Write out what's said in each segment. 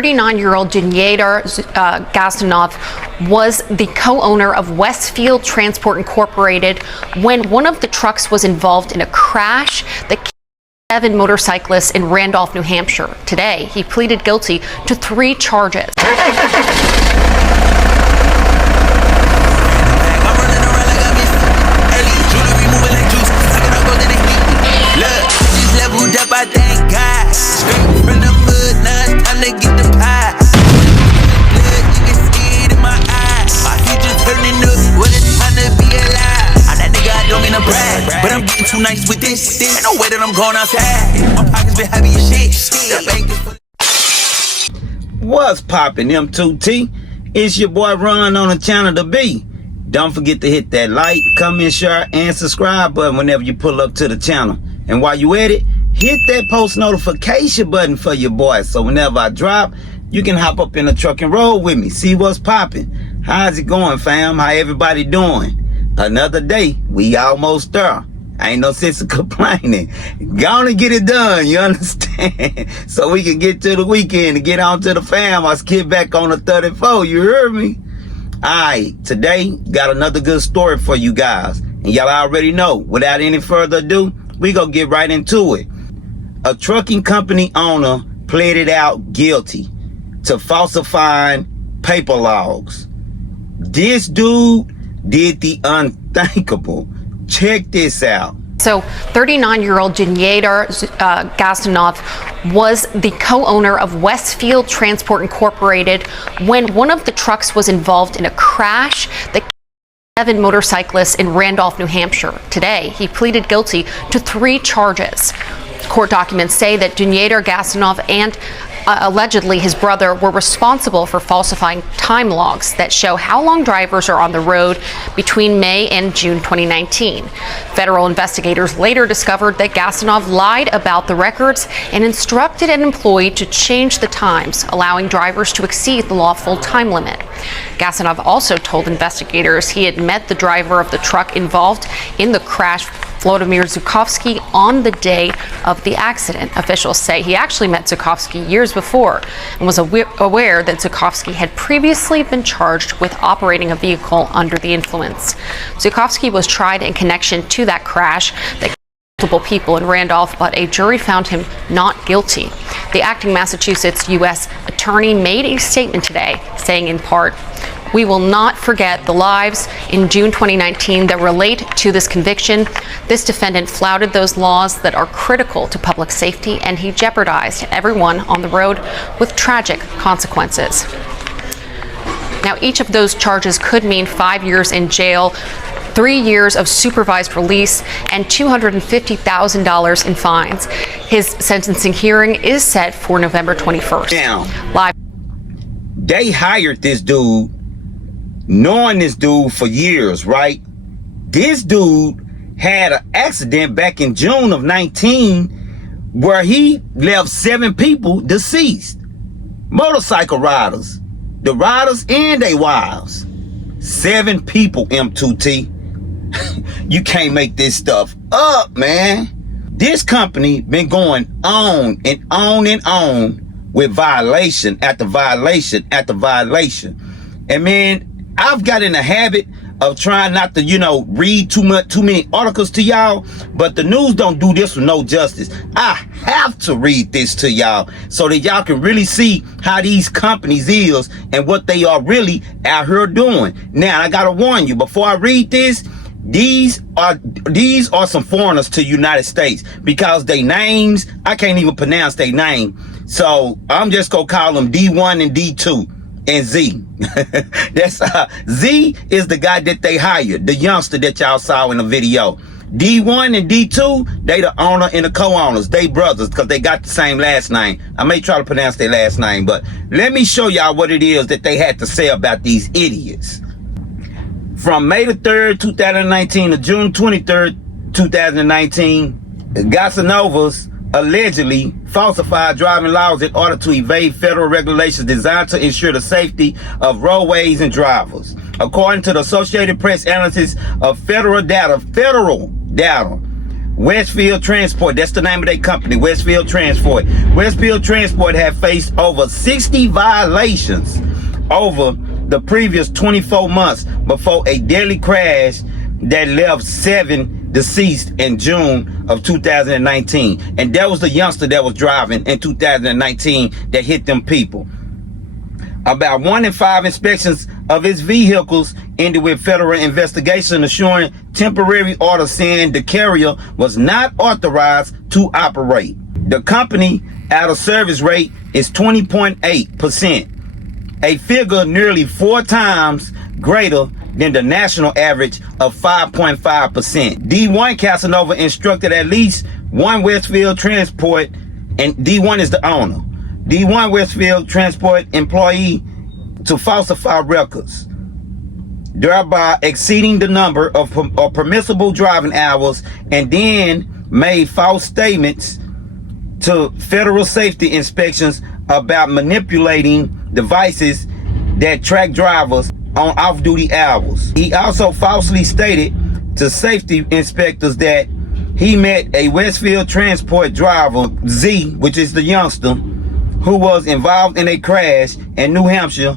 39-year-old Dnyadar Gastanov was the co-owner of Westfield Transport Incorporated when one of the trucks was involved in a crash that killed 7 motorcyclists in Randolph, New Hampshire. Today, he pleaded guilty to 3 charges. But I'm getting too nice with this. Ain't no way that I'm going outside. My pockets been heavy as shit. What's poppin', M2T? It's your boy Ron on the channel to be. Don't forget to hit that like, comment, share, and subscribe button whenever you pull up to the channel. And while you at it, hit that post notification button for your boy, so whenever I drop, you can hop up in the truck and roll with me. See what's poppin'. How's it going, fam? How everybody doing? Another day, we almost there. Ain't no sense of complaining. Gonna get it done, you understand? So we can get to the weekend and get on to the fam. I'll skip back on the 34, you heard me? Alright, today, got another good story for you guys. And y'all already know, without any further ado, we gonna get right into it. A trucking company owner pleaded out guilty to falsifying paper logs. This dude did the unthinkable. Check this out. So 39-year-old Dnyadar Gastanov was the co-owner of Westfield Transport Incorporated when one of the trucks was involved in a crash that killed 7 motorcyclists in Randolph, New Hampshire. Today, he pleaded guilty to 3 charges. Court documents say that Dnyadar Gastanov and allegedly his brother were responsible for falsifying time logs that show how long drivers are on the road between May and June 2019. Federal investigators later discovered that Gastanov lied about the records and instructed an employee to change the times, allowing drivers to exceed the lawful time limit. Gastanov also told investigators he had met the driver of the truck involved in the crash, Vladimir Zhukovsky, on the day of the accident. Officials say he actually met Zhukovsky years before and was aware that Zhukovsky had previously been charged with operating a vehicle under the influence. Zhukovsky was tried in connection to that crash that killed multiple people in Randolph, but a jury found him not guilty. The acting Massachusetts U.S. attorney made a statement today saying in part, "We will not forget the lives in June 2019 that relate to this conviction. This defendant flouted those laws that are critical to public safety, and he jeopardized everyone on the road with tragic consequences." Now, each of those charges could mean 5 years in jail, 3 years of supervised release, and $250,000 in fines. His sentencing hearing is set for November 21st. Now, Live. They hired this dude, knowing this dude for years, right? This dude had an accident back in June of 19 where he left 7 people deceased. Motorcycle riders. The riders and their wives. 7 people, M2T. You can't make this stuff up, man. This company been going on and on and on with violation after violation after violation. And man, I've got in the habit of trying not to, read too many articles to y'all, but the news don't do this with no justice. I have to read this to y'all so that y'all can really see how these companies is and what they are really out here doing. Now, I gotta warn you, before I read this, these are some foreigners to United States because they names, I can't even pronounce their name. So I'm just gonna call them D1 and D2. And Z. That's Z is the guy that they hired, the youngster that y'all saw in the video. D1 and D2, they the owner and the co-owners. They brothers because they got the same last name. I may try to pronounce their last name, but let me show y'all what it is that they had to say about these idiots. From May the 3rd, 2019 to June 23rd, 2019, Gastanovas allegedly falsified driving laws in order to evade federal regulations designed to ensure the safety of roadways and drivers. According to the Associated Press analysis of federal data, Westfield Transport, that's the name of their company, Westfield Transport. Westfield Transport had faced over 60 violations over the previous 24 months before a deadly crash that left 7 deceased in June of 2019. And that was the youngster that was driving in 2019 that hit them people. About 1 in 5 inspections of his vehicles ended with federal investigation assuring temporary order saying the carrier was not authorized to operate. The company out of service rate is 20.8%, a figure nearly 4 times greater than the national average of 5.5%. D1 Casanova instructed at least one Westfield Transport, and D1 is the owner, D1 Westfield Transport employee to falsify records, thereby exceeding the number of permissible driving hours, and then made false statements to federal safety inspections about manipulating devices that track drivers on off-duty hours. He also falsely stated to safety inspectors that he met a Westfield Transport driver, Z, which is the youngster, who was involved in a crash in New Hampshire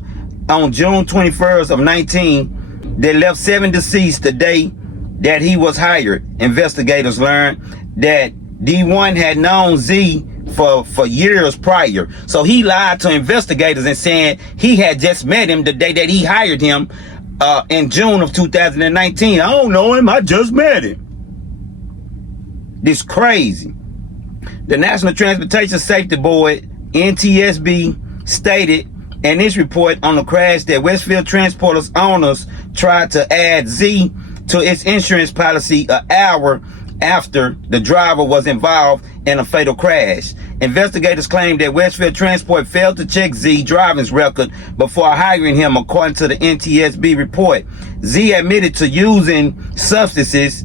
on June 21st of 19 that left 7 deceased the day that he was hired. Investigators learned that D1 had known Z for years prior. So he lied to investigators and saying he had just met him the day that he hired him in June of 2019. I don't know him, I just met him. This crazy. The National Transportation Safety Board, NTSB, stated in its report on the crash that Westfield Transport's owners tried to add Z to its insurance policy an hour after the driver was involved in a fatal crash. Investigators claim that Westfield Transport failed to check Z's driving record before hiring him, according to the NTSB report. Z admitted to using substances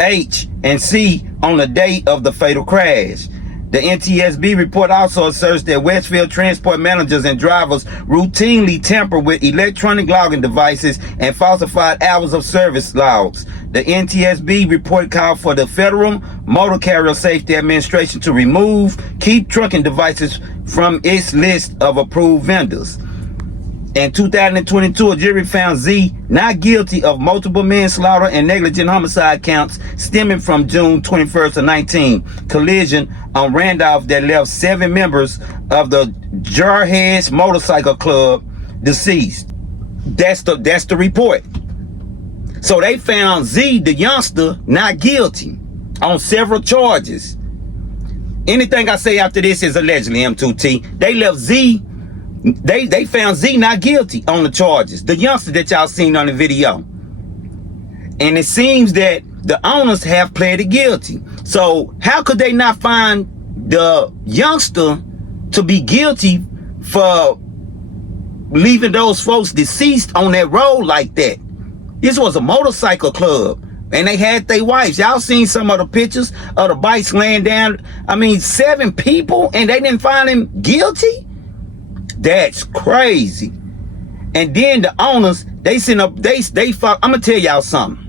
H and C on the day of the fatal crash. The NTSB report also asserts that Westfield Transport managers and drivers routinely tamper with electronic logging devices and falsified hours of service logs. The NTSB report called for the Federal Motor Carrier Safety Administration to remove keep trucking devices from its list of approved vendors. In 2022, a jury found Z not guilty of multiple manslaughter and negligent homicide counts stemming from June 21st of 19 collision on Randolph that left 7 members of the Jarheads Motorcycle Club deceased. That's the report. So they found Z, the youngster, not guilty on several charges. Anything I say after this is allegedly, M2T. They left Z. They found Z not guilty on the charges. The youngster that y'all seen on the video. And it seems that the owners have pleaded guilty. So how could they not find the youngster to be guilty for leaving those folks deceased on that road like that? This was a motorcycle club. And they had their wives. Y'all seen some of the pictures of the bikes laying down. I mean, 7 people and they didn't find him guilty? That's crazy. And then the owners, they send up, they I'm gonna tell y'all something.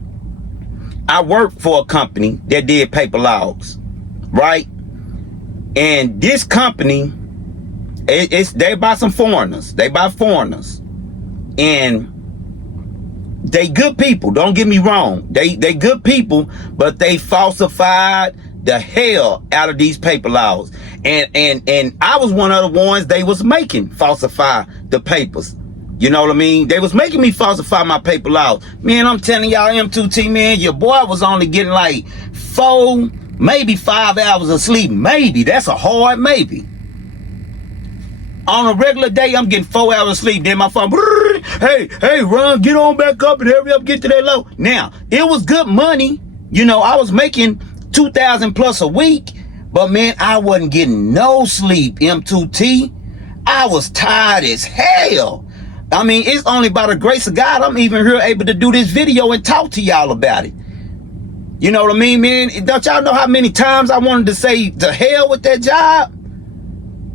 I worked for a company that did paper logs, right? And this company, they buy some foreigners. They buy foreigners. And they good people, don't get me wrong. They good people, but they falsified the hell out of these paper logs. And I was one of the ones they was making falsify the papers. You know what I mean? They was making me falsify my paper logs. Man, I'm telling y'all, M2T, man, your boy was only getting like 4, maybe 5 hours of sleep. Maybe. That's a hard maybe. On a regular day, I'm getting 4 hours of sleep. Then my phone, hey, Ron, get on back up and hurry up, get to that low. Now, it was good money. You know, I was making $2,000 plus a week. But man, I wasn't getting no sleep, M2T. I was tired as hell. I mean, it's only by the grace of God I'm even here able to do this video and talk to y'all about it. You know what I mean, man? Don't y'all know how many times I wanted to say to hell with that job?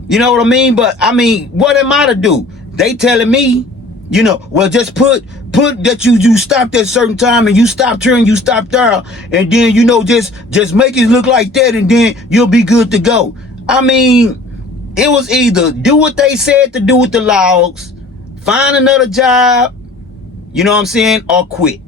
You know what I mean? But I mean, what am I to do? They telling me, You know, well, just put that you stopped at a certain time and you stopped here and you stopped there, and then, you know, just make it look like that, and then you'll be good to go. I mean, it was either do what they said to do with the logs, find another job, you know what I'm saying, or quit.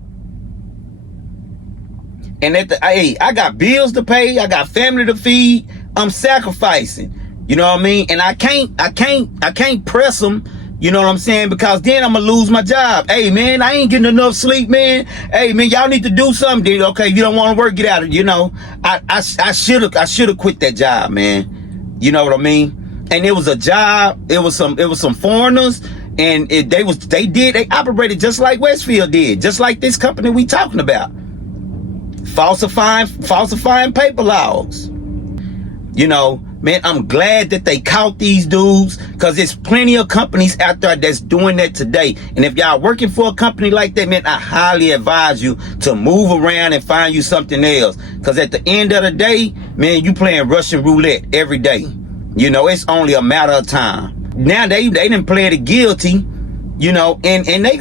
And hey, I got bills to pay, I got family to feed, I'm sacrificing, you know what I mean? And I can't press them. You know what I'm saying? Because then I'm gonna lose my job. Hey man, I ain't getting enough sleep, man. Hey man, y'all need to do something. Okay, if you don't want to work, get out of it. You know, I should have quit that job, man. You know what I mean? And it was a job. It was some foreigners, and they operated just like Westfield did, just like this company we talking about, falsifying paper logs. You know. Man, I'm glad that they caught these dudes, because there's plenty of companies out there that's doing that today. And if y'all working for a company like that, man, I highly advise you to move around and find you something else. Because at the end of the day, man, you playing Russian roulette every day. You know, it's only a matter of time. Now they didn't play the guilty, you know, and they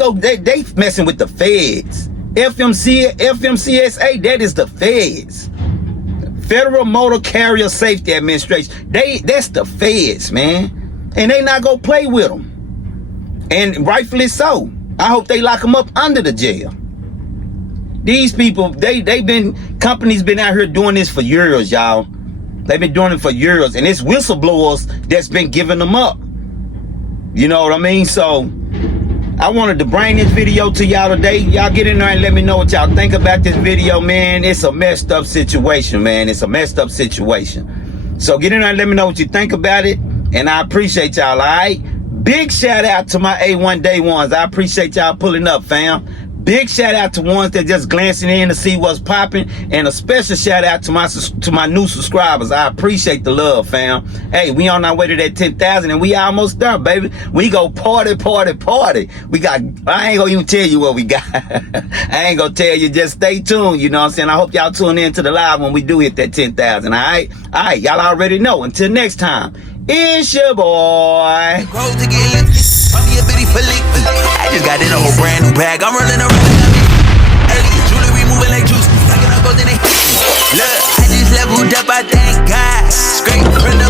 messing with the feds. FMCSA, that is the feds. Federal Motor Carrier Safety Administration. That's the feds, man. And they not gonna play with them. And rightfully so. I hope they lock them up under the jail. These people, companies been out here doing this for years, y'all. They've been doing it for years. And it's whistleblowers that's been giving them up. You know what I mean? So I wanted to bring this video to y'all today. Y'all get in there and let me know what y'all think about this video, man. It's a messed up situation, man. It's a messed up situation. So get in there and let me know what you think about it. And I appreciate y'all, all right? Big shout out to my A1 Day Ones. I appreciate y'all pulling up, fam. Big shout out to ones that just glancing in to see what's popping, and a special shout out to my new subscribers. I appreciate the love, fam. Hey, we on our way to that 10,000, and we almost there, baby. We go party. We got, I ain't gonna even tell you what we got. I ain't gonna tell you, just stay tuned, you know what I'm saying? I hope y'all tune in to the live when we do hit that 10,000, all right? All right, y'all already know. Until next time, it's your boy. I just got in a whole brand new bag. I'm running around. Jewelry moving like juice. Look, I just leveled up, I thank God. Straight from the